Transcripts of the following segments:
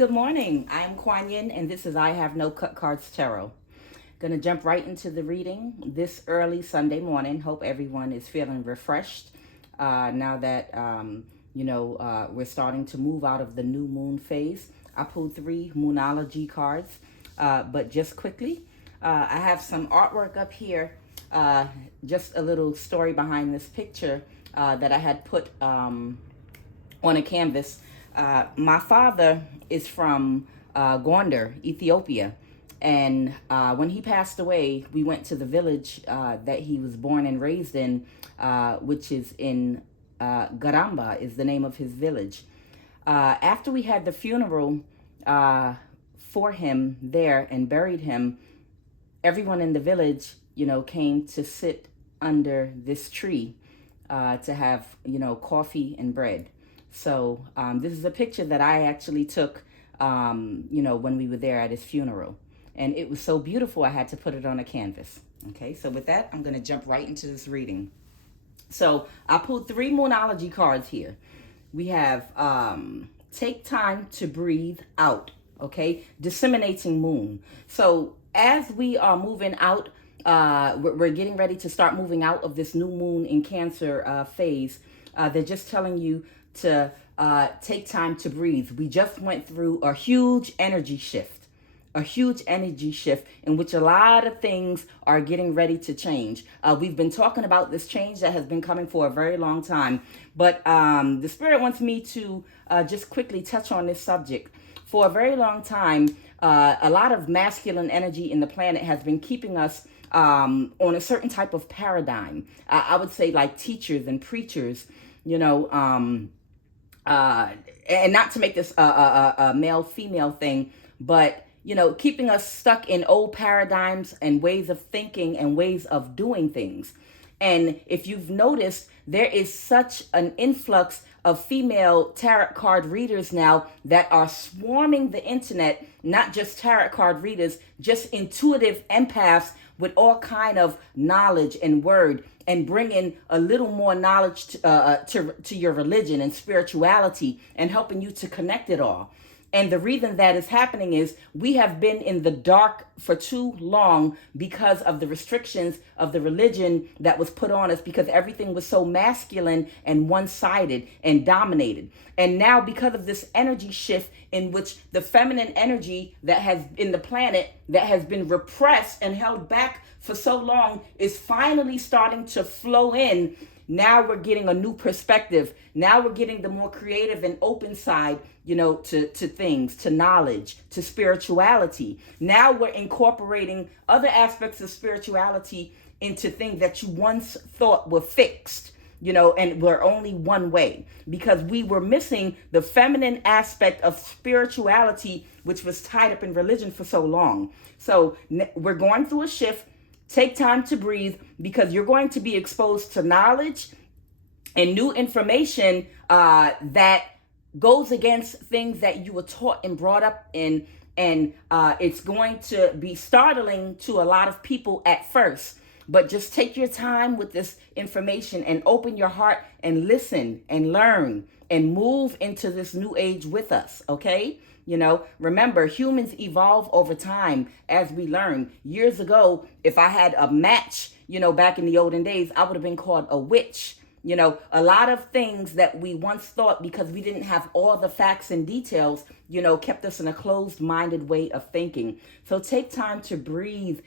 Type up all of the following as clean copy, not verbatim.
Good morning. I'm QUAN and this is I Have No Cut Cards Tarot. Gonna jump right into the reading this early Sunday morning. Hope everyone is feeling refreshed now that we're starting to move out of the new moon phase. I pulled 3 Moonology cards, but just quickly, I have some artwork up here. Just a little story behind this picture that I had put on a canvas. My father is from Gondar, Ethiopia. And when he passed away, we went to the village that he was born and raised in, which is in Garamba is the name of his village. After we had the funeral for him there and buried him, everyone in the village, came to sit under this tree to have, coffee and bread. So this is a picture that I actually took, when we were there at his funeral. And it was so beautiful, I had to put it on a canvas. Okay, so with that, I'm going to jump right into this reading. So I pulled 3 Moonology cards here. We have Take Time to Breathe Out, okay? Disseminating Moon. So as we are moving out, we're getting ready to start moving out of this new moon in Cancer phase. They're just telling you to take time to breathe. We just went through a huge energy shift in which a lot of things are getting ready to change. We've been talking about this change that has been coming for a very long time, but the Spirit wants me to just quickly touch on this subject. For a very long time, a lot of masculine energy in the planet has been keeping us on a certain type of paradigm. I would say like teachers and preachers, and not to make this a male-female thing, but keeping us stuck in old paradigms and ways of thinking and ways of doing things. And if you've noticed, there is such an influx of female tarot card readers now that are swarming the internet, not just tarot card readers, just intuitive empaths with all kind of knowledge and word, and bringing a little more knowledge to your religion and spirituality and helping you to connect it all. And the reason that is happening is we have been in the dark for too long because of the restrictions of the religion that was put on us, because everything was so masculine and one-sided and dominated. And now because of this energy shift in which the feminine energy that has in the planet that has been repressed and held back for so long is finally starting to flow in. Now we're getting a new perspective. Now we're getting the more creative and open side, to things, to knowledge, to spirituality. Now we're incorporating other aspects of spirituality into things that you once thought were fixed, and were only one way, because we were missing the feminine aspect of spirituality, which was tied up in religion for so long. So we're going through a shift. Take time to breathe, because you're going to be exposed to knowledge and new information that goes against things that you were taught and brought up in. And it's going to be startling to a lot of people at first. But just take your time with this information and open your heart and listen and learn and move into this new age with us, okay? Remember, humans evolve over time as we learn. Years ago, if I had a match, back in the olden days, I would have been called a witch. A lot of things that we once thought, because we didn't have all the facts and details, kept us in a closed-minded way of thinking. So take time to breathe,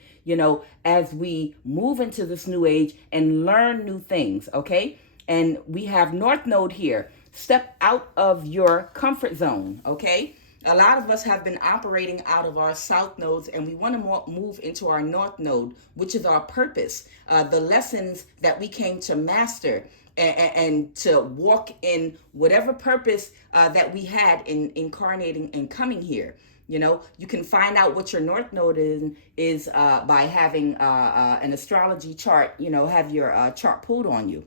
as we move into this new age and learn new things, okay? And we have North Node here. Step out of your comfort zone, okay? A lot of us have been operating out of our south nodes, and we want to move into our north node, which is our purpose, the lessons that we came to master and to walk in whatever purpose that we had in incarnating and coming here. You can find out what your north node is by having an astrology chart, have your chart pulled on you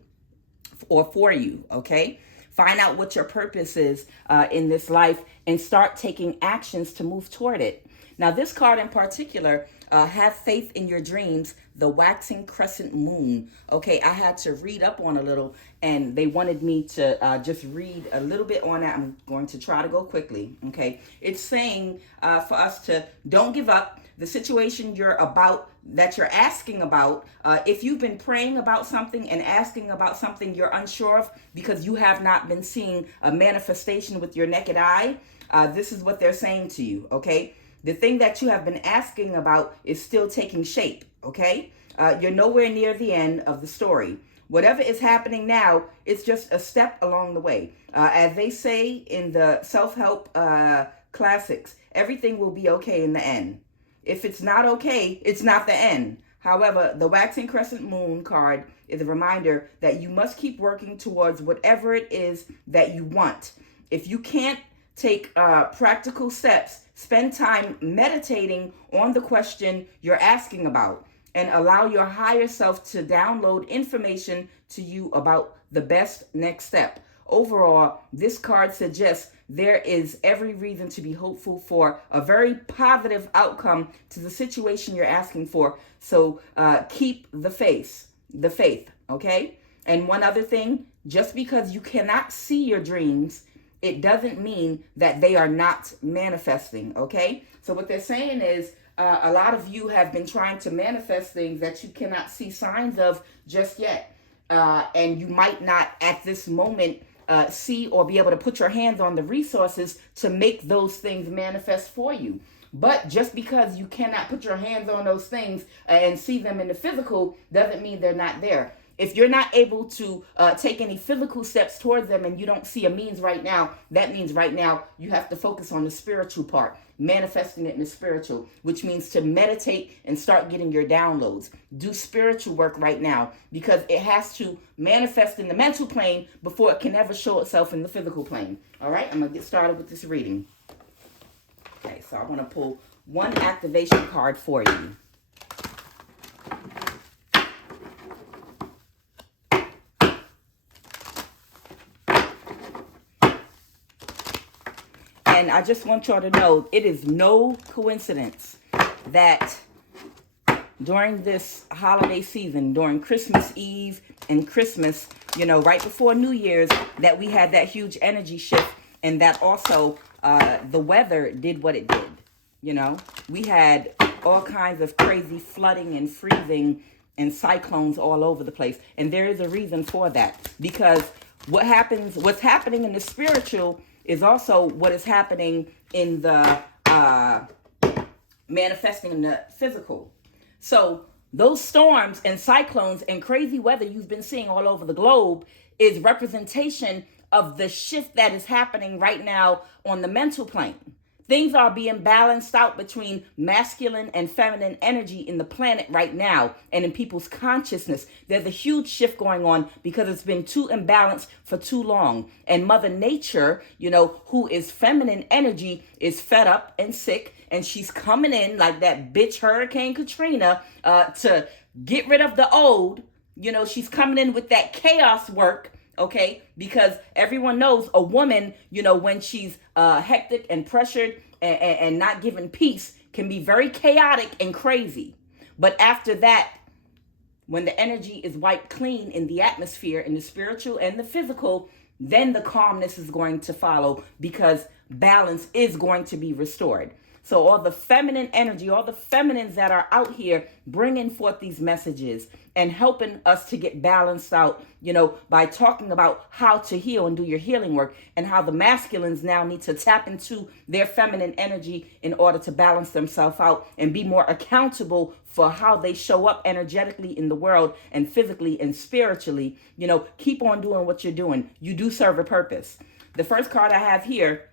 or for you, okay? Find out what your purpose is in this life and start taking actions to move toward it. Now, this card in particular, have faith in your dreams. the waxing crescent moon. Okay, I had to read up on a little, and they wanted me to just read a little bit on that. I'm going to try to go quickly. Okay, it's saying for us to don't give up. The situation that you're asking about, if you've been praying about something and asking about something you're unsure of because you have not been seeing a manifestation with your naked eye, this is what they're saying to you, okay? The thing that you have been asking about is still taking shape, okay? You're nowhere near the end of the story. Whatever is happening now, it's just a step along the way. As they say in the self-help classics, everything will be okay in the end. If it's not okay, it's not the end. However, the waxing crescent moon card is a reminder that you must keep working towards whatever it is that you want. If you can't take practical steps, spend time meditating on the question you're asking about and allow your higher self to download information to you about the best next step. Overall, this card suggests there is every reason to be hopeful for a very positive outcome to the situation you're asking for. So keep the faith, okay? And one other thing, just because you cannot see your dreams, it doesn't mean that they are not manifesting, okay? So what they're saying is a lot of you have been trying to manifest things that you cannot see signs of just yet. And you might not at this moment see or be able to put your hands on the resources to make those things manifest for you. But just because you cannot put your hands on those things and see them in the physical doesn't mean they're not there. If you're not able to take any physical steps towards them and you don't see a means right now, that means right now you have to focus on the spiritual part, manifesting it in the spiritual, which means to meditate and start getting your downloads. Do spiritual work right now because it has to manifest in the mental plane before it can ever show itself in the physical plane. All right, I'm going to get started with this reading. Okay, so I want to pull one activation card for you. And I just want y'all to know, it is no coincidence that during this holiday season, during Christmas Eve and Christmas, right before New Year's, that we had that huge energy shift, and that also the weather did what it did. We had all kinds of crazy flooding and freezing and cyclones all over the place. And there is a reason for that, because what's happening in the spiritual is also what is happening in the manifesting in the physical. So those storms and cyclones and crazy weather you've been seeing all over the globe is representation of the shift that is happening right now on the mental plane. Things are being balanced out between masculine and feminine energy in the planet right now and in people's consciousness. There's a huge shift going on because it's been too imbalanced for too long. And Mother Nature, who is feminine energy, is fed up and sick. And she's coming in like that bitch Hurricane Katrina to get rid of the old. She's coming in with that chaos work. Okay, because everyone knows a woman, when she's hectic and pressured and not given peace, can be very chaotic and crazy. But after that, when the energy is wiped clean in the atmosphere, in the spiritual and the physical, then the calmness is going to follow because balance is going to be restored. So all the feminine energy, all the feminines that are out here bringing forth these messages and helping us to get balanced out, by talking about how to heal and do your healing work, and how the masculines now need to tap into their feminine energy in order to balance themselves out and be more accountable for how they show up energetically in the world and physically and spiritually. Keep on doing what you're doing. You do serve a purpose. The first card I have here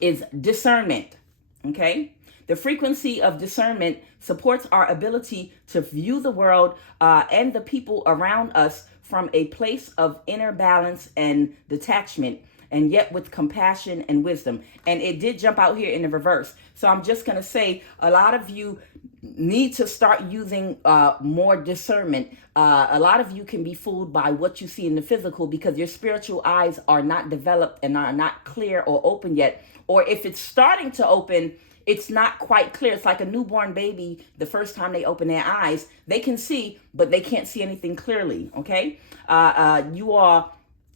is discernment. Okay, the frequency of discernment supports our ability to view the world and the people around us from a place of inner balance and detachment, and yet with compassion and wisdom. And it did jump out here in the reverse. So I'm just going to say a lot of you need to start using more discernment. A lot of you can be fooled by what you see in the physical because your spiritual eyes are not developed and are not clear or open yet. Or if it's starting to open, it's not quite clear. It's like a newborn baby. The first time they open their eyes, they can see, but they can't see anything clearly. Okay.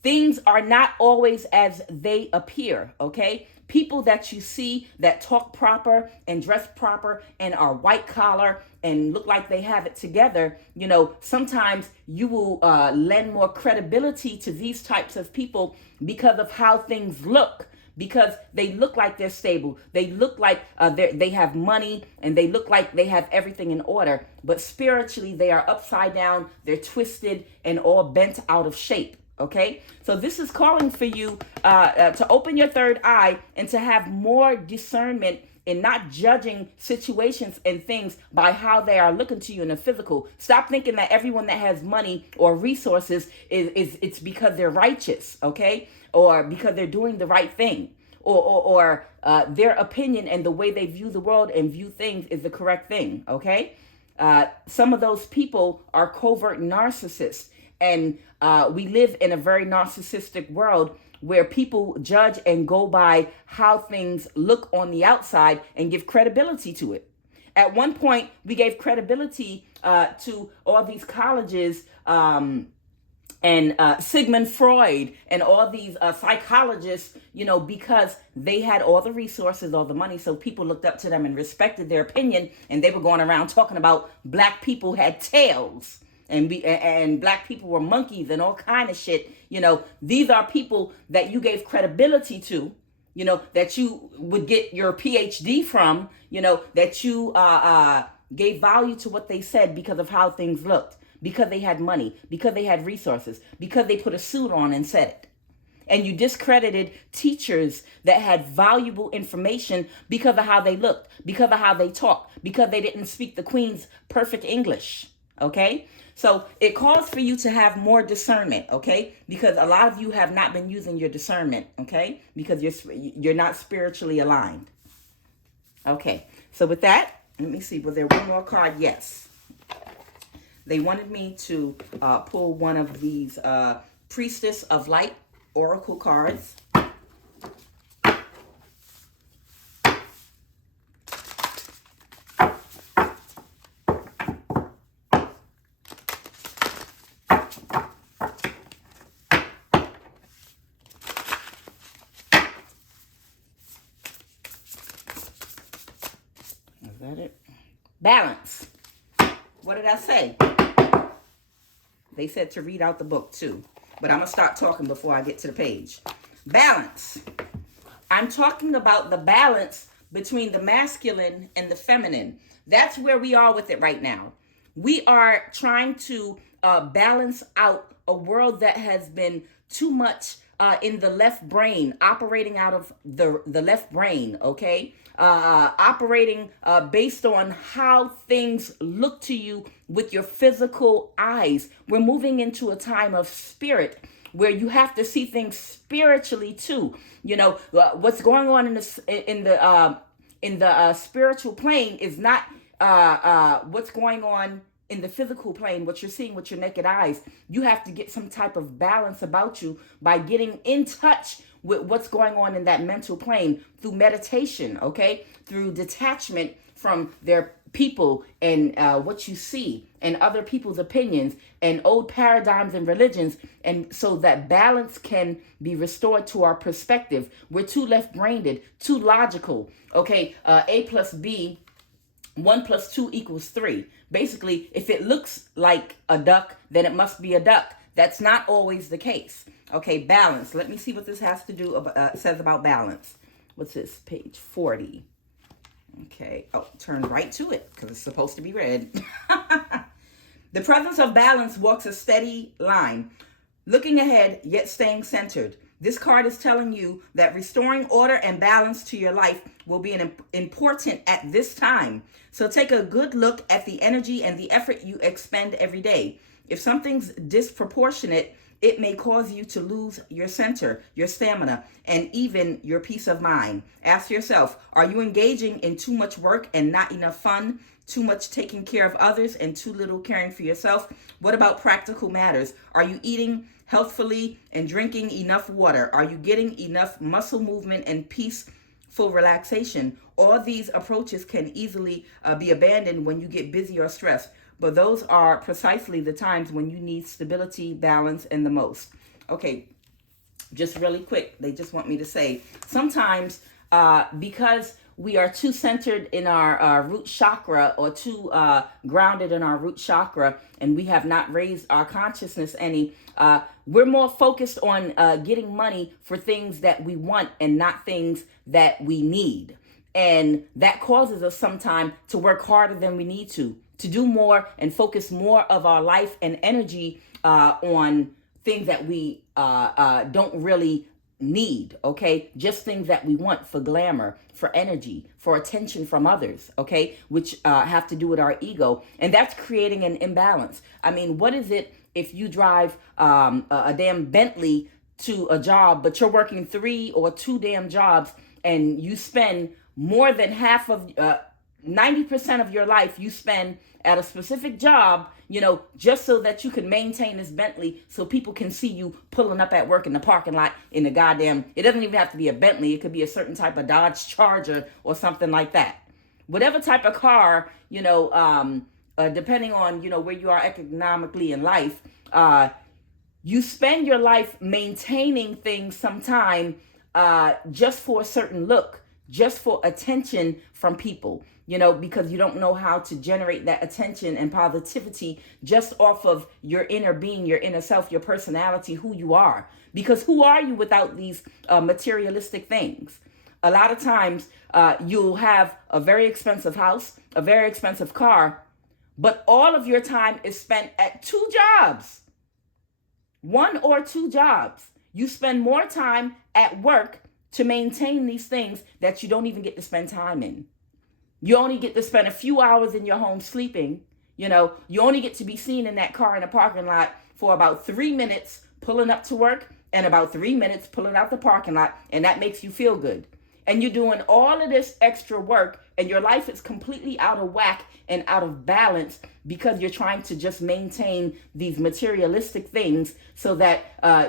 Things are not always as they appear. Okay. People that you see that talk proper and dress proper and are white collar and look like they have it together, sometimes you will lend more credibility to these types of people because of how things look, because they look like they're stable. They look like they have money, and they look like they have everything in order. But spiritually, they are upside down. They're twisted and all bent out of shape. Okay, so this is calling for you to open your third eye and to have more discernment in not judging situations and things by how they are looking to you in the physical. Stop thinking that everyone that has money or resources it's because they're righteous, okay, or because they're doing the right thing, or their opinion and the way they view the world and view things is the correct thing. Okay, some of those people are covert narcissists. And we live in a very narcissistic world where people judge and go by how things look on the outside and give credibility to it. At one point, we gave credibility to all these colleges and Sigmund Freud and all these psychologists, because they had all the resources, all the money. So people looked up to them and respected their opinion. And they were going around talking about black people had tails. And black people were monkeys and all kind of shit. These are people that you gave credibility to, that you would get your PhD from, that you gave value to what they said because of how things looked, because they had money, because they had resources, because they put a suit on and said it. And you discredited teachers that had valuable information because of how they looked, because of how they talked, because they didn't speak the Queen's perfect English. Okay? So it calls for you to have more discernment, okay? Because a lot of you have not been using your discernment, okay? Because you're not spiritually aligned. Okay, so with that, let me see. Was there one more card? Yes. They wanted me to pull one of these Priestess of Light Oracle cards. Is that it? Balance. What did I say? They said to read out the book too. But I'm going to start talking before I get to the page. Balance. I'm talking about the balance between the masculine and the feminine. That's where we are with it right now. We are trying to balance out a world that has been too much in the left brain, operating out of the left brain, okay? Operating based on how things look to you with your physical eyes. We're moving into a time of spirit where you have to see things spiritually too. What's going on in the spiritual plane is not what's going on in the physical plane, what you're seeing with your naked eyes. You have to get some type of balance about you by getting in touch with what's going on in that mental plane through meditation, okay? Through detachment from their people and what you see and other people's opinions and old paradigms and religions, and so that balance can be restored to our perspective. We're too left-brained, too logical, okay? A plus B, 1 plus 2 equals 3. Basically, if it looks like a duck, then it must be a duck. That's not always the case. Okay, balance. Let me see what this has to do, says about balance. What's this? Page 40. Okay. Oh, turn right to it because it's supposed to be red. The presence of balance walks a steady line, looking ahead yet staying centered. This card is telling you that restoring order and balance to your life will be important at this time. So take a good look at the energy and the effort you expend every day. If something's disproportionate, it may cause you to lose your center, your stamina, and even your peace of mind. Ask yourself, are you engaging in too much work and not enough fun? Too much taking care of others and too little caring for yourself? What about practical matters? Are you eating healthfully and drinking enough water? Are you getting enough muscle movement and peaceful relaxation? All these approaches can easily be abandoned when you get busy or stressed, but those are precisely the times when you need stability, balance, and the most. Okay, just really quick, they just want me to say, sometimes because we are too centered in our root chakra, or too grounded in our root chakra, and we have not raised our consciousness any, we're more focused on getting money for things that we want and not things that we need. And that causes us sometimes to work harder than we need to do more and focus more of our life and energy on things that we don't really need, okay? Just things that we want for glamour, for energy, for attention from others, okay? Which have to do with our ego. And that's creating an imbalance. I mean, what is it if you drive a damn Bentley to a job, but you're working 3 or 2 damn jobs, and you spend more than half of 90% of your life you spend at a specific job, you know, just so that you can maintain this Bentley, so people can see you pulling up at work in the parking lot in the goddamn, it doesn't even have to be a Bentley. It could be a certain type of Dodge Charger or something like that. Whatever type of car, you know, depending on, you know, where you are economically in life, you spend your life maintaining things sometime just for a certain look, just for attention from people, you know, because you don't know how to generate that attention and positivity just off of your inner being, your inner self, your personality, who you are. Because who are you without these materialistic things? A lot of times you'll have a very expensive house, a very expensive car, but all of your time is spent at 2 jobs, 1 or 2 jobs. You spend more time at work to maintain these things that you don't even get to spend time in. You only get to spend a few hours in your home sleeping. You know, you only get to be seen in that car in the parking lot for about 3 minutes pulling up to work and about 3 minutes pulling out the parking lot, and that makes you feel good. And you're doing all of this extra work, and your life is completely out of whack and out of balance because you're trying to just maintain these materialistic things so that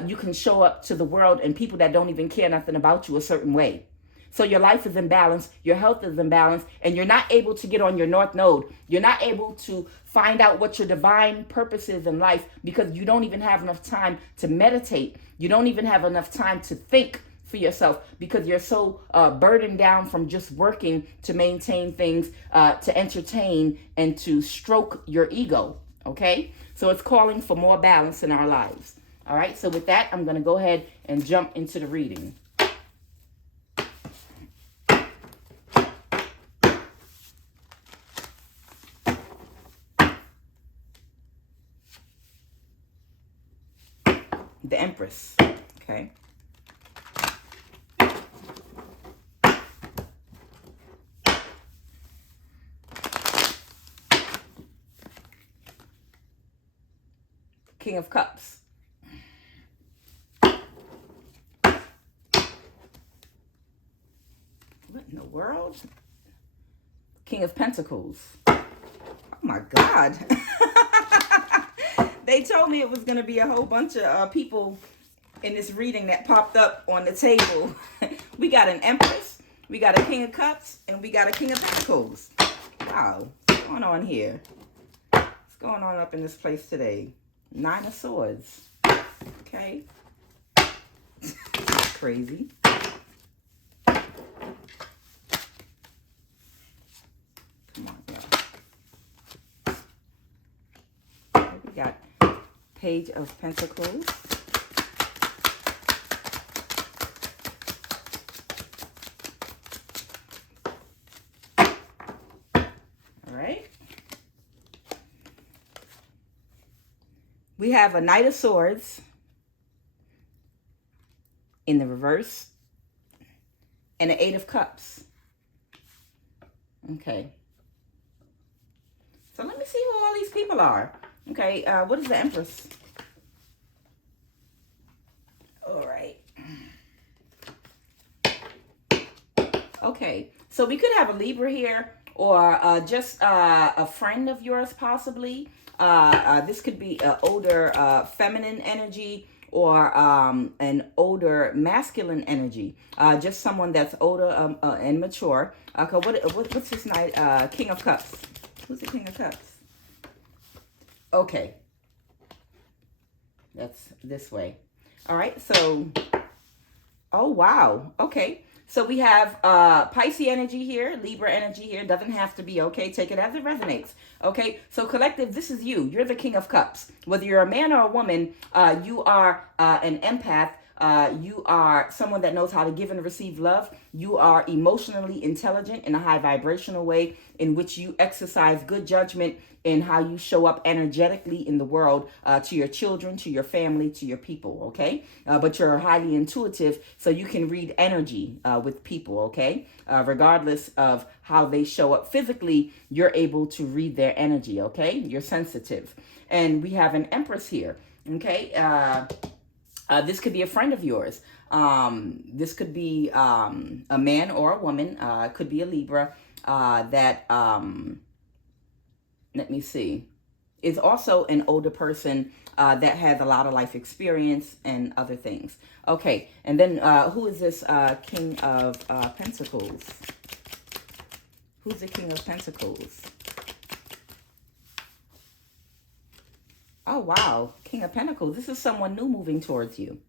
you can show up to the world and people that don't even care nothing about you a certain way. So your life is imbalanced, your health is imbalanced, and you're not able to get on your North Node. You're not able to find out what your divine purpose is in life because you don't even have enough time to meditate. You don't even have enough time to think for yourself because you're so burdened down from just working to maintain things, to entertain, and to stroke your ego, okay? So it's calling for more balance in our lives. All right, so with that, I'm going to go ahead and jump into the reading. The Empress, okay? King of Cups. What in the world? King of Pentacles. Oh my God. They told me it was going to be a whole bunch of people in this reading that popped up on the table. We got an Empress, we got a King of Cups, and we got a King of Pentacles. Wow, what's going on here? What's going on up in this place today? 9 of Swords. Okay. Crazy. Come on, y'all. We got Page of Pentacles. All right. We have a Knight of Swords in the reverse and an 8 of Cups. Okay. So let me see who all these people are. Okay, what is the Empress? All right. Okay, so we could have a Libra here, or just a friend of yours possibly. This could be older feminine energy, or an older masculine energy, just someone that's older and mature. What's this night? King of Cups. Who's the King of Cups? Okay, that's this way. All right, so, oh, wow. Okay. So we have Pisces energy here, Libra energy here. Doesn't have to be, okay? Take it as it resonates. Okay? So collective, this is you. You're the King of Cups. Whether you're a man or a woman, you are an empath. You are someone that knows how to give and receive love. You are emotionally intelligent in a high vibrational way in which you exercise good judgment in how you show up energetically in the world to your children, to your family, to your people, okay? But you're highly intuitive, so you can read energy with people, okay? Regardless of how they show up physically, you're able to read their energy, okay? You're sensitive. And we have an Empress here, okay? This could be a friend of yours. This could be a man or a woman. It could be a Libra that, let me see, is also an older person that has a lot of life experience and other things. Okay, and then who is this King of Pentacles? Who's the King of Pentacles? Oh, wow. King of Pentacles. This is someone new moving towards you.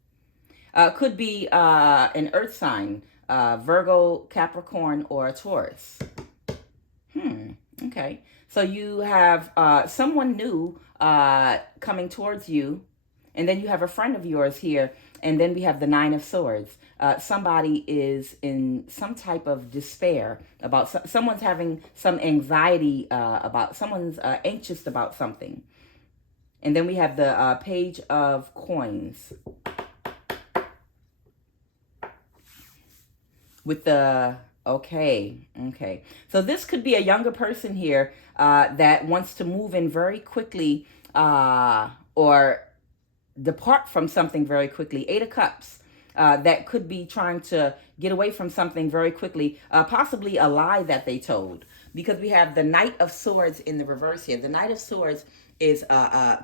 Could be an earth sign, Virgo, Capricorn, or a Taurus. Okay. So you have someone new coming towards you, and then you have a friend of yours here, and then we have the Nine of Swords. Somebody is in some type of despair about, someone's having some anxiety about, someone's anxious about something. And then we have the Page of Coins. With the, okay. So this could be a younger person here that wants to move in very quickly or depart from something very quickly. Eight of Cups. That could be trying to get away from something very quickly, possibly a lie that they told. Because we have the Knight of Swords in the reverse here. The Knight of Swords is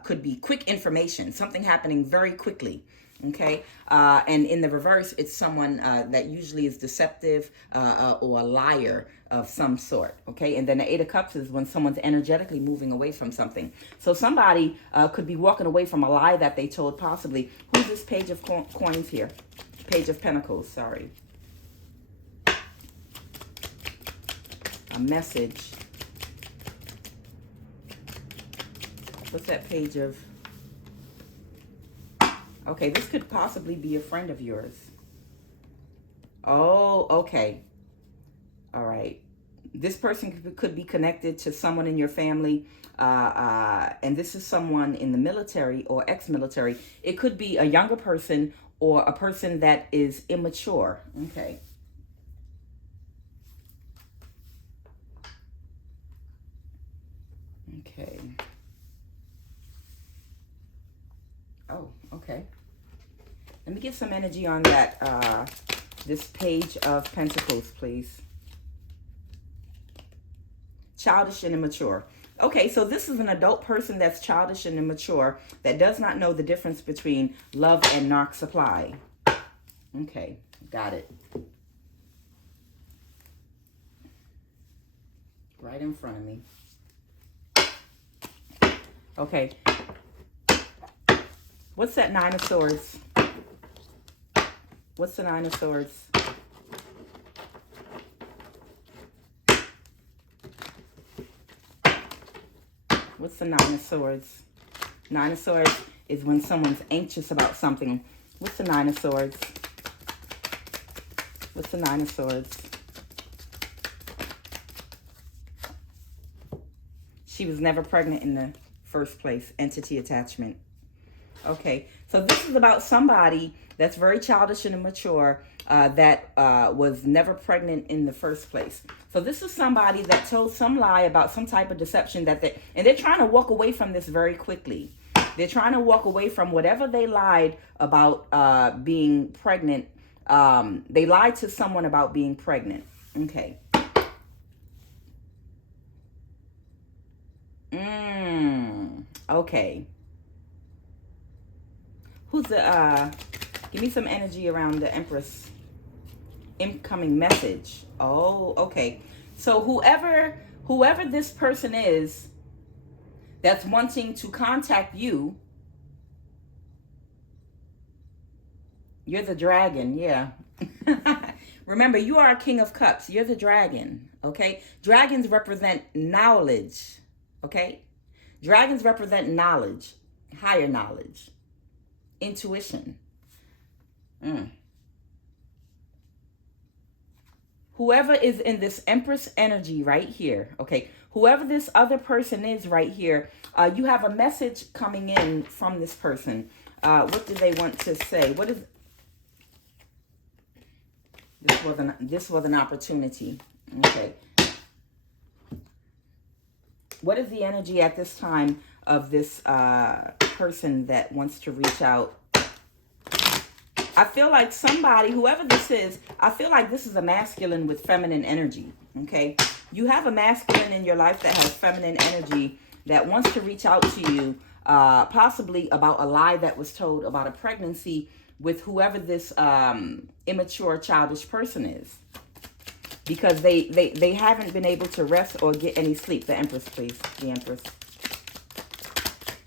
could be quick information, something happening very quickly. Okay, and in the reverse, it's someone that usually is deceptive or a liar of some sort. Okay, and then the Eight of Cups is when someone's energetically moving away from something. So somebody could be walking away from a lie that they told, possibly. Who's this Page of Coins here? Page of Pentacles, sorry. A message. What's that Page of? Okay, this could possibly be a friend of yours. Oh, okay. All right. This person could be connected to someone in your family, and this is someone in the military or ex-military. It could be a younger person or a person that is immature. Okay. Okay. Oh, okay. Let me get some energy on that, this Page of Pentacles, please. Childish and immature. Okay, so this is an adult person that's childish and immature that does not know the difference between love and narc supply. Okay, got it. Right in front of me. Okay. What's that Nine of Swords? What's the Nine of Swords? What's the Nine of Swords? Nine of Swords is when someone's anxious about something. What's the Nine of Swords? What's the Nine of Swords? She was never pregnant in the first place. Entity attachment. Okay, so this is about somebody that's very childish and immature that was never pregnant in the first place. So this is somebody that told some lie about some type of deception and they're trying to walk away from this very quickly. They're trying to walk away from whatever they lied about being pregnant. They lied to someone about being pregnant. Okay. Okay. Who's the, give me some energy around the Empress incoming message. Oh, okay. So whoever this person is that's wanting to contact you, you're the dragon, yeah. Remember, you are a King of Cups. You're the dragon, okay? Dragons represent knowledge, okay? Dragons represent knowledge, higher knowledge, intuition. Whoever is in this Empress energy right here, okay? Whoever this other person is right here, you have a message coming in from this person. What do they want to say? What is... This was an opportunity. Okay. What is the energy at this time of this person that wants to reach out? I feel like somebody, whoever this is, I feel like this is a masculine with feminine energy. Okay. You have a masculine in your life that has feminine energy that wants to reach out to you, possibly about a lie that was told about a pregnancy with whoever this immature, childish person is, because they haven't been able to rest or get any sleep. The Empress, please. The Empress.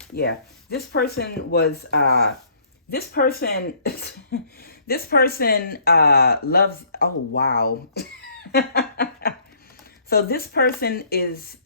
Yeah, this person was this person loves. Oh wow. So this person is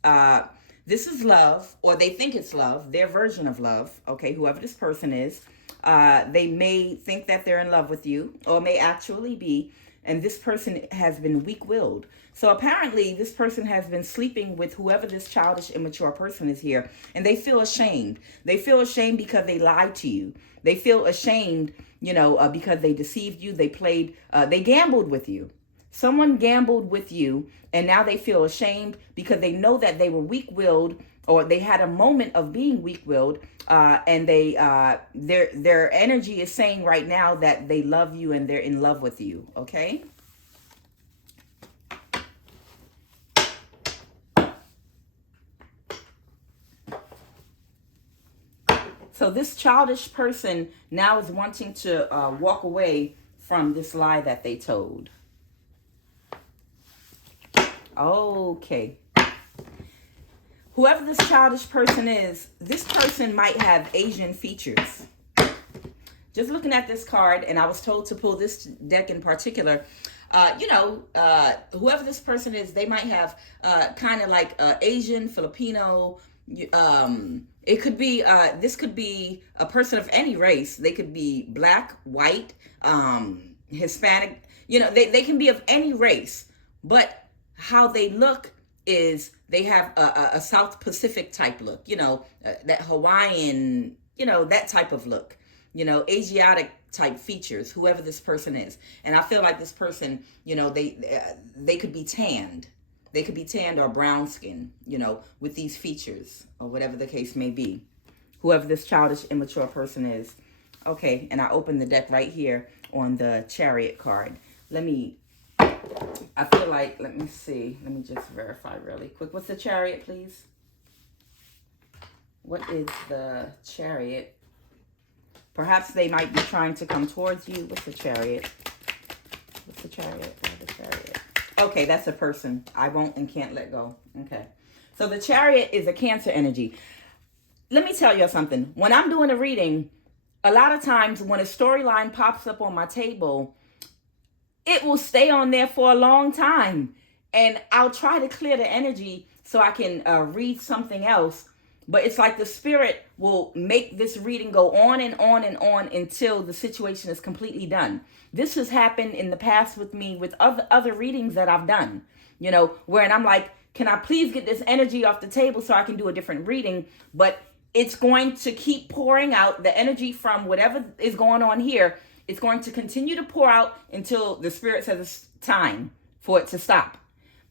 this is love, or they think it's love, their version of love. Okay, whoever this person is. They may think that they're in love with you, or may actually be, and this person has been weak-willed. So apparently this person has been sleeping with whoever this childish, immature person is here, and they feel ashamed. They feel ashamed because they lied to you. They feel ashamed, you know, because they deceived you. They played, they gambled with you. Someone gambled with you, and now they feel ashamed because they know that they were weak-willed, or they had a moment of being weak-willed, and they their energy is saying right now that they love you and they're in love with you. Okay. So this childish person now is wanting to walk away from this lie that they told. Okay. Whoever this childish person is, this person might have Asian features. Just looking at this card, and I was told to pull this deck in particular, whoever this person is, they might have kind of like Asian, Filipino. It could be, this could be a person of any race. They could be black, white, Hispanic. You know, they can be of any race, but how they look is they have a South Pacific type look, you know, that Hawaiian, you know, that type of look, you know, Asiatic type features, whoever this person is. And I feel like this person, you know, they could be tanned. They could be tanned or brown skin, you know, with these features or whatever the case may be. Whoever this childish, immature person is. Okay, and I opened the deck right here on the Chariot card. I feel like, let me see. Let me just verify really quick. What's the Chariot, please? What is the Chariot? Perhaps they might be trying to come towards you. What's the Chariot? What's the Chariot? What's the Chariot? Okay, that's a person. I won't and can't let go. Okay. So the Chariot is a Cancer energy. Let me tell you something. When I'm doing a reading, a lot of times when a storyline pops up on my table, it will stay on there for a long time. And I'll try to clear the energy so I can read something else. But it's like the spirit will make this reading go on and on and on until the situation is completely done. This has happened in the past with me with other readings that I've done, you know, where I'm like, can I please get this energy off the table so I can do a different reading? But it's going to keep pouring out the energy from whatever is going on here. It's going to continue to pour out until the spirit says it's time for it to stop.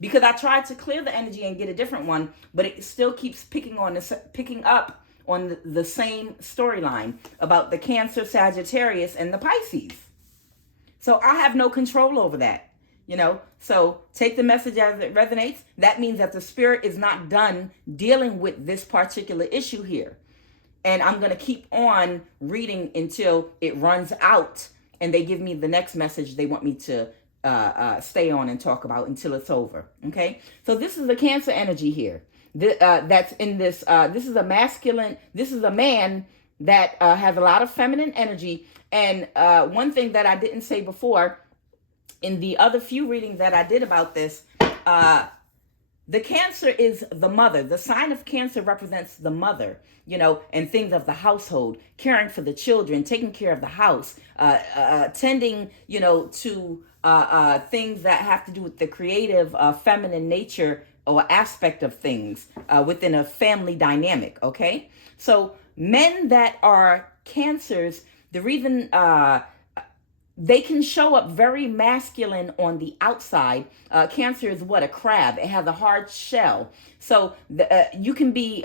Because I tried to clear the energy and get a different one, but it still keeps picking up on the same storyline about the Cancer, Sagittarius, and the Pisces. So I have no control over that, you know. So take the message as it resonates. That means that the spirit is not done dealing with this particular issue here. and I'm going to keep on reading until it runs out and they give me the next message they want me to stay on and talk about until it's over. Okay, so this is the Cancer energy here. That's in this. This is a masculine. This is a man that has a lot of feminine energy. And one thing that I didn't say before, in the other few readings that I did about this, the Cancer is the mother. The sign of Cancer represents the mother, you know, and things of the household, caring for the children, taking care of the house, tending, you know, to things that have to do with the creative, feminine nature or aspect of things within a family dynamic. Okay, so men that are Cancers, the reason they can show up very masculine on the outside. Cancer is what? A crab. It has a hard shell. So you can be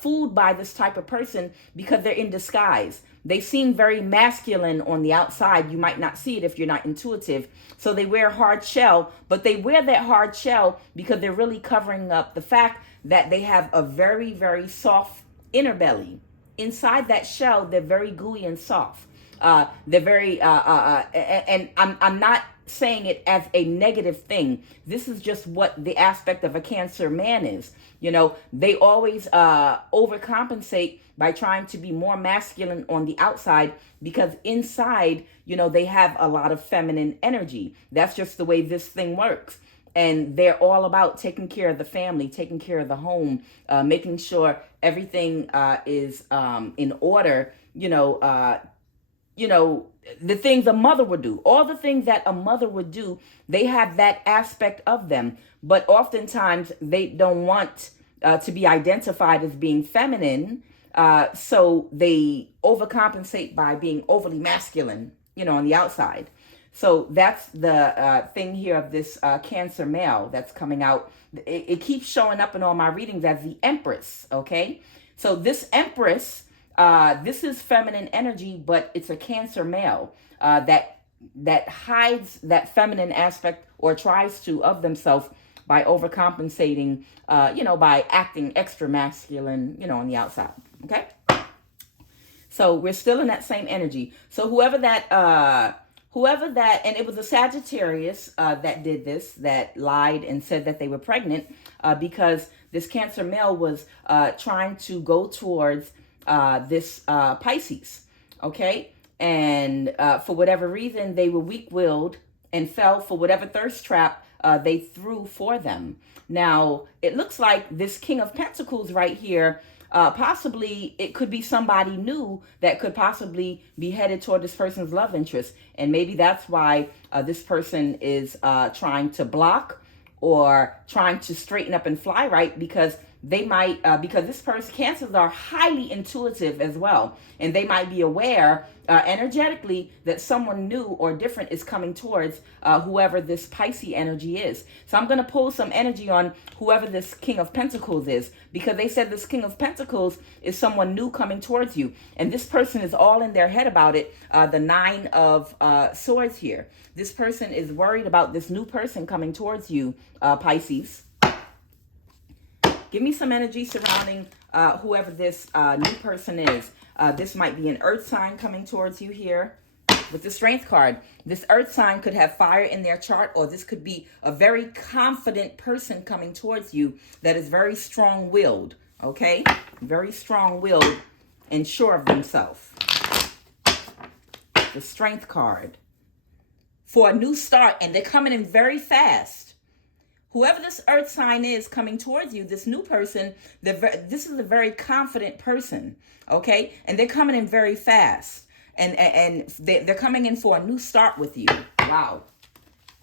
fooled by this type of person because they're in disguise. They seem very masculine on the outside. You might not see it if you're not intuitive. So they wear a hard shell, but they wear that hard shell because they're really covering up the fact that they have a very, very soft inner belly. Inside that shell, they're very gooey and soft. They're very, and I'm not saying it as a negative thing. This is just what the aspect of a Cancer man is. You know, they always overcompensate by trying to be more masculine on the outside because inside, you know, they have a lot of feminine energy. That's just the way this thing works. And they're all about taking care of the family, taking care of the home, making sure everything is in order, you know, the things a mother would do, all the things that a mother would do, they have that aspect of them. But oftentimes they don't want to be identified as being feminine. So they overcompensate by being overly masculine, you know, on the outside. So that's the thing here of this Cancer male that's coming out. It keeps showing up in all my readings as the Empress. Okay. So this Empress, this is feminine energy, but it's a Cancer male that hides that feminine aspect or tries to of themselves by overcompensating, you know, by acting extra masculine, you know, on the outside. Okay. So we're still in that same energy. So whoever that, and it was a Sagittarius that did this, that lied and said that they were pregnant because this Cancer male was trying to go towards this Pisces, okay? And for whatever reason, they were weak-willed and fell for whatever thirst trap they threw for them. Now, it looks like this King of Pentacles right here, possibly it could be somebody new that could possibly be headed toward this person's love interest. And maybe that's why this person is trying to block or trying to straighten up and fly right, because they might, because this person, Cancers are highly intuitive as well. And they might be aware energetically that someone new or different is coming towards whoever this Pisces energy is. So I'm going to pull some energy on whoever this King of Pentacles is, because they said this King of Pentacles is someone new coming towards you. And this person is all in their head about it. The Nine of Swords here. This person is worried about this new person coming towards you, Pisces. Give me some energy surrounding whoever this new person is. This might be an earth sign coming towards you here with the Strength card. This earth sign could have fire in their chart, or this could be a very confident person coming towards you that is very strong-willed, okay? Very strong-willed and sure of themselves. The Strength card. For a new start, and they're coming in very fast. Whoever this earth sign is coming towards you, this new person, this is a very confident person, okay? And they're coming in very fast. And they're coming in for a new start with you. Wow.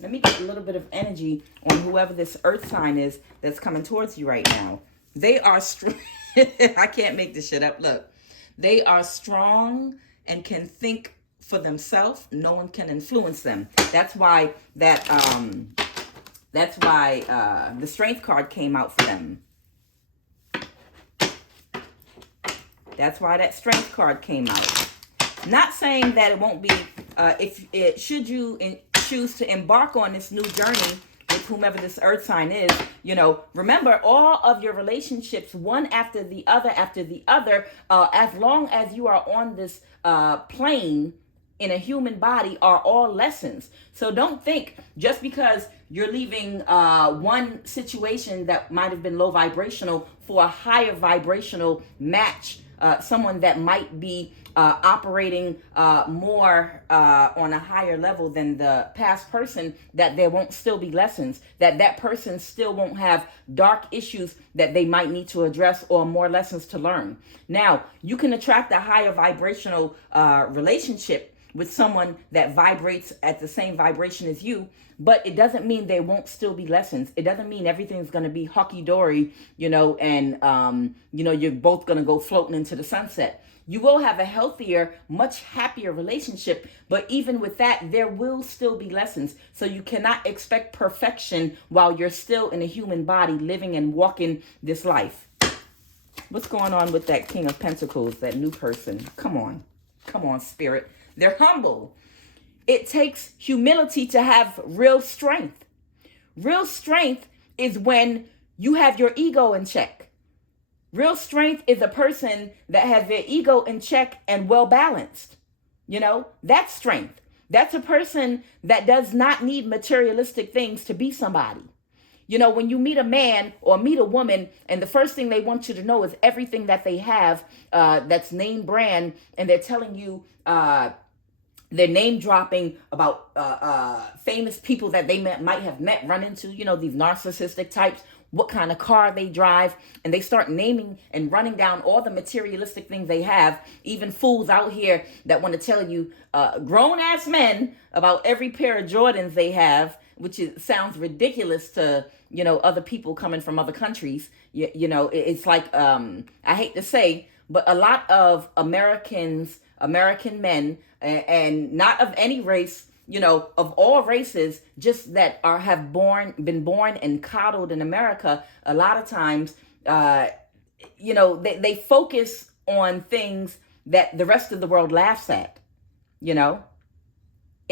Let me get a little bit of energy on whoever this earth sign is that's coming towards you right now. They are strong. I can't make this shit up. Look. They are strong and can think for themselves. No one can influence them. That's why that the Strength card came out for them. That's why that Strength card came out. Not saying that it won't be, should you choose to embark on this new journey with whomever this earth sign is, remember all of your relationships, one after the other, as long as you are on this plane in a human body, are all lessons. So don't think just because you're leaving one situation that might have been low vibrational for a higher vibrational match, someone that might be operating more on a higher level than the past person, that there won't still be lessons, that person still won't have dark issues that they might need to address or more lessons to learn. Now, you can attract a higher vibrational relationship with someone that vibrates at the same vibration as you, but it doesn't mean there won't still be lessons. It doesn't mean everything's going to be hunky-dory, and you're both going to go floating into the sunset. You will have a healthier, much happier relationship, but even with that, there will still be lessons. So you cannot expect perfection while you're still in a human body living and walking this life. What's going on with that King of Pentacles, that new person? Come on, Spirit. They're humble. It takes humility to have real strength. Real strength is when you have your ego in check. Real strength is a person that has their ego in check and well balanced. That's strength. That's a person that does not need materialistic things to be somebody. When you meet a man or meet a woman, and the first thing they want you to know is everything that they have that's name brand, and they're telling you, they're name dropping about famous people that they might have run into, these narcissistic types, what kind of car they drive, and they start naming and running down all the materialistic things they have. Even fools out here that want to tell you, grown-ass men, about every pair of Jordans they have, which sounds ridiculous to, other people coming from other countries. It's like, I hate to say, but a lot of American men, and not of any race, of all races, just that have been born and coddled in America, a lot of times, they focus on things that the rest of the world laughs at, In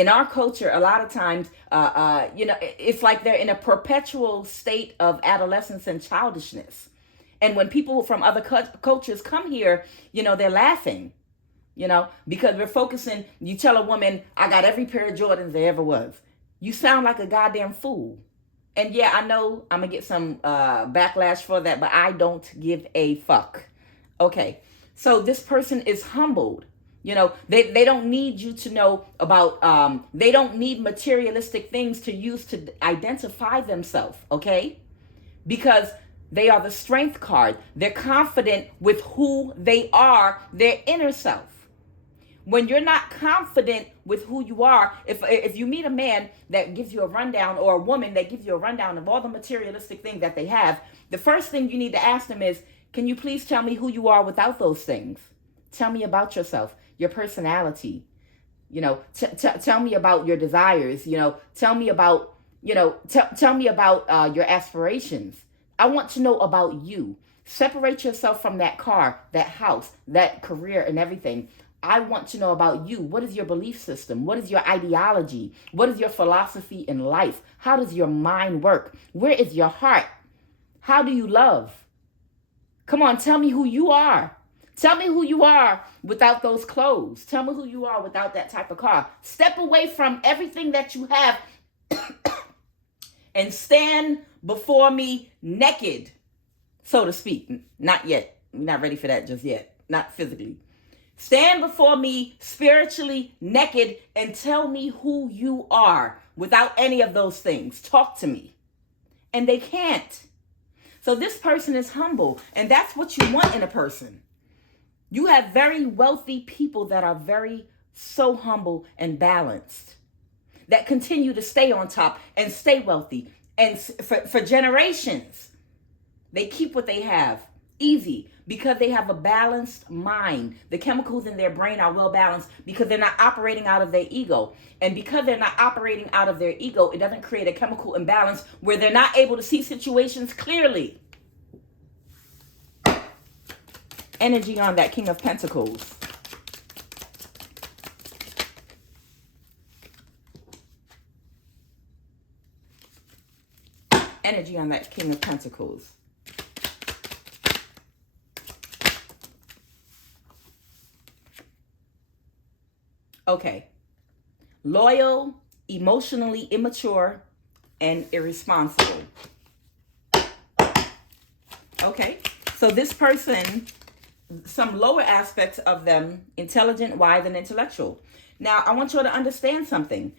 our culture, a lot of times, it's like they're in a perpetual state of adolescence and childishness. And when people from other cultures come here, they're laughing. Because we're focusing, you tell a woman, I got every pair of Jordans there ever was. You sound like a goddamn fool. And yeah, I know I'm going to get some backlash for that, but I don't give a fuck. Okay, so this person is humbled. They don't need you to know about, they don't need materialistic things to use to identify themselves, okay? Because they are the strength card. They're confident with who they are, their inner self. When you're not confident with who you are, if you meet a man that gives you a rundown, or a woman that gives you a rundown of all the materialistic things that they have, the first thing you need to ask them is, can you please tell me who you are without those things? Tell me about yourself, your personality. Tell me about your desires. Tell me about, tell me about your aspirations. I want to know about you. Separate yourself from that car, that house, that career, and everything. I want to know about you. What is your belief system? What is your ideology? What is your philosophy in life? How does your mind work? Where is your heart? How do you love? Come on, tell me who you are. Tell me who you are without those clothes. Tell me who you are without that type of car. Step away from everything that you have and stand before me naked, so to speak. Not yet. We're not ready for that just yet. Not physically. Stand before me spiritually naked and tell me who you are without any of those things. Talk to me. And they can't. So this person is humble, and that's what you want in a person. You have very wealthy people that are so humble and balanced, that continue to stay on top and stay wealthy. And for generations, they keep what they have easy because they have a balanced mind. The chemicals in their brain are well balanced because they're not operating out of their ego. And because they're not operating out of their ego, it doesn't create a chemical imbalance where they're not able to see situations clearly. Energy on that King of Pentacles. energy on that King of Pentacles. Okay. Loyal, emotionally immature, and irresponsible. Okay. So this person, some lower aspects of them, intelligent, wise, and intellectual. Now, I want you to understand something.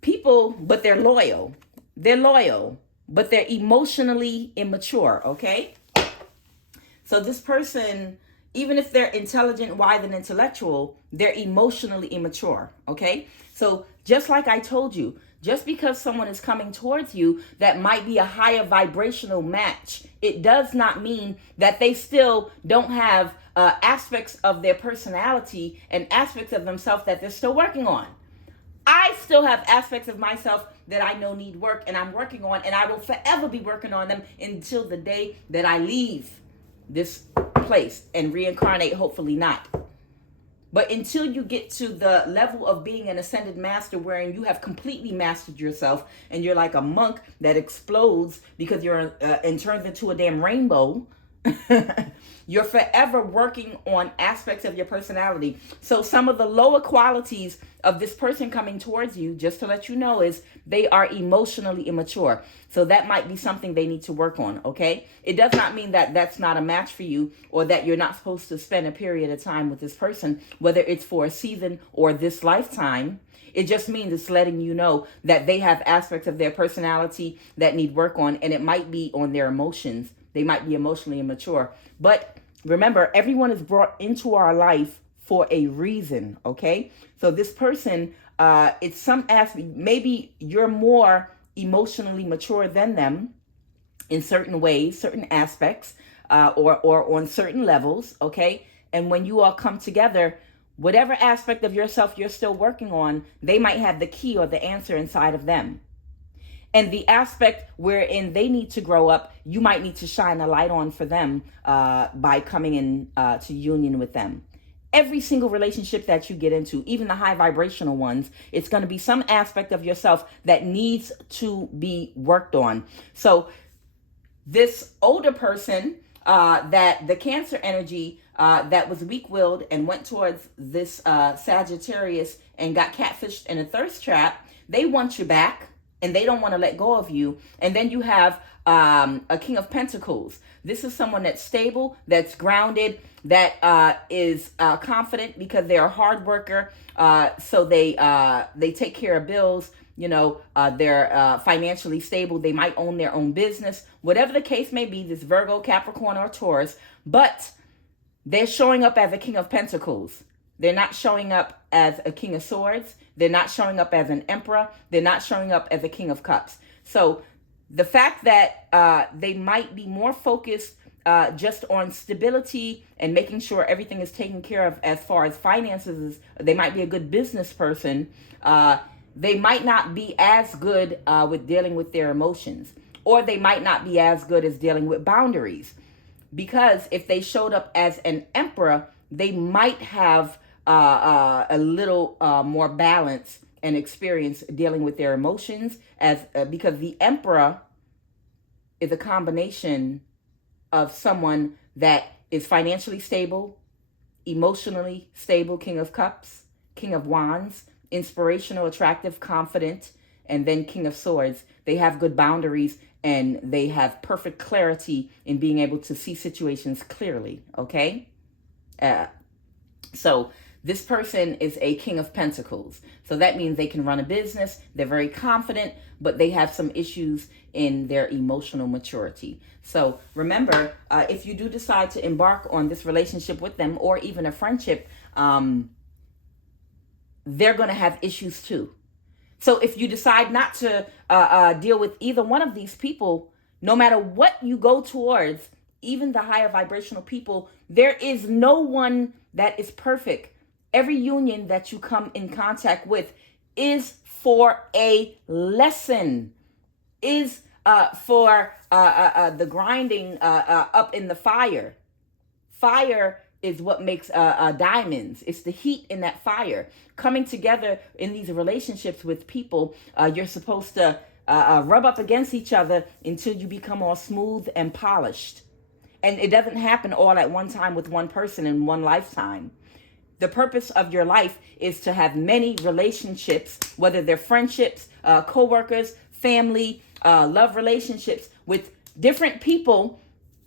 People, but they're loyal. They're loyal, but they're emotionally immature, okay? So this person, even if they're intelligent, wise, and intellectual, they're emotionally immature, okay? So just like I told you, just because someone is coming towards you that might be a higher vibrational match, it does not mean that they still don't have aspects of their personality and aspects of themselves that they're still working on. I still have aspects of myself that I know need work, and I'm working on, and I will forever be working on them until the day that I leave this place and reincarnate, hopefully not. But until you get to the level of being an ascended master wherein you have completely mastered yourself and you're like a monk that explodes because you're and turns into a damn rainbow, you're forever working on aspects of your personality. So some of the lower qualities of this person coming towards you, just to let you know, is they are emotionally immature. So that might be something they need to work on, okay? It does not mean that that's not a match for you or that you're not supposed to spend a period of time with this person, whether it's for a season or this lifetime. It just means it's letting you know that they have aspects of their personality that need work on, and it might be on their emotions. They might be emotionally immature. But remember, everyone is brought into our life for a reason, okay? So this person, it's some aspect, maybe you're more emotionally mature than them in certain ways, certain aspects, or on certain levels, okay? And when you all come together, whatever aspect of yourself you're still working on, they might have the key or the answer inside of them. And the aspect wherein they need to grow up, you might need to shine a light on for them by coming in to union with them. Every single relationship that you get into, even the high vibrational ones, it's going to be some aspect of yourself that needs to be worked on. So this older person, that the Cancer energy that was weak-willed and went towards this Sagittarius and got catfished in a thirst trap, they want you back. And they don't want to let go of you. And then you have a King of Pentacles. This is someone that's stable, that's grounded, that is confident because they're a hard worker. So they take care of bills. You know, they're financially stable. They might own their own business. Whatever the case may be, this Virgo, Capricorn, or Taurus. But they're showing up as a King of Pentacles. They're not showing up as a King of Swords. They're not showing up as an Emperor. They're not showing up as a King of Cups. So the fact that they might be more focused just on stability and making sure everything is taken care of as far as finances, they might be a good business person. They might not be as good with dealing with their emotions, or they might not be as good as dealing with boundaries. Because if they showed up as an Emperor, they might have a little more balance and experience dealing with their emotions, as because the Emperor is a combination of someone that is financially stable, emotionally stable, King of Cups, King of Wands, inspirational, attractive, confident, and then King of Swords. They have good boundaries and they have perfect clarity in being able to see situations clearly, okay? So this person is a King of Pentacles. So that means they can run a business. They're very confident, but they have some issues in their emotional maturity. So remember, if you do decide to embark on this relationship with them or even a friendship, they're going to have issues too. So if you decide not to deal with either one of these people, no matter what you go towards, even the higher vibrational people, there is no one that is perfect. Every union that you come in contact with is for a lesson, is for the grinding up in the fire. Fire is what makes diamonds. It's the heat in that fire. Coming together in these relationships with people, you're supposed to rub up against each other until you become all smooth and polished. And it doesn't happen all at one time with one person in one lifetime. The purpose of your life is to have many relationships, whether they're friendships, co-workers, family, love relationships with different people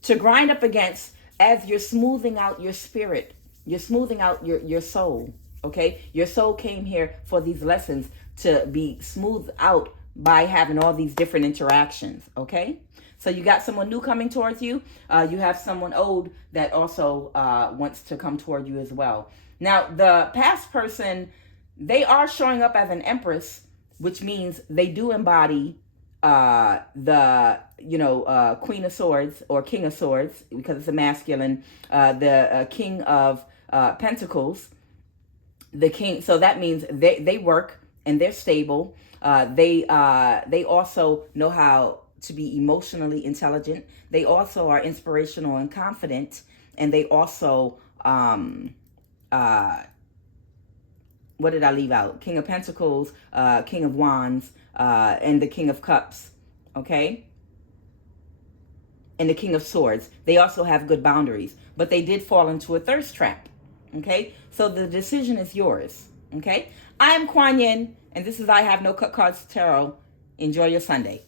to grind up against as you're smoothing out your spirit. You're smoothing out your soul, okay? Your soul came here for these lessons to be smoothed out by having all these different interactions, okay? So you got someone new coming towards you. You have someone old that also wants to come toward you as well. Now, the past person, they are showing up as an empress, which means they do embody the Queen of Swords or King of Swords, because it's a masculine, the King of Pentacles, the king. So that means they work and they're stable. They also know how to be emotionally intelligent. They also are inspirational and confident, and they also what did I leave out? King of Pentacles, King of Wands, and the King of Cups, okay? And the King of Swords. They also have good boundaries, but they did fall into a thirst trap, okay? So the decision is yours, okay? I am Kuan Yin, and this is I Have No Cut Cards Tarot. Enjoy your Sunday.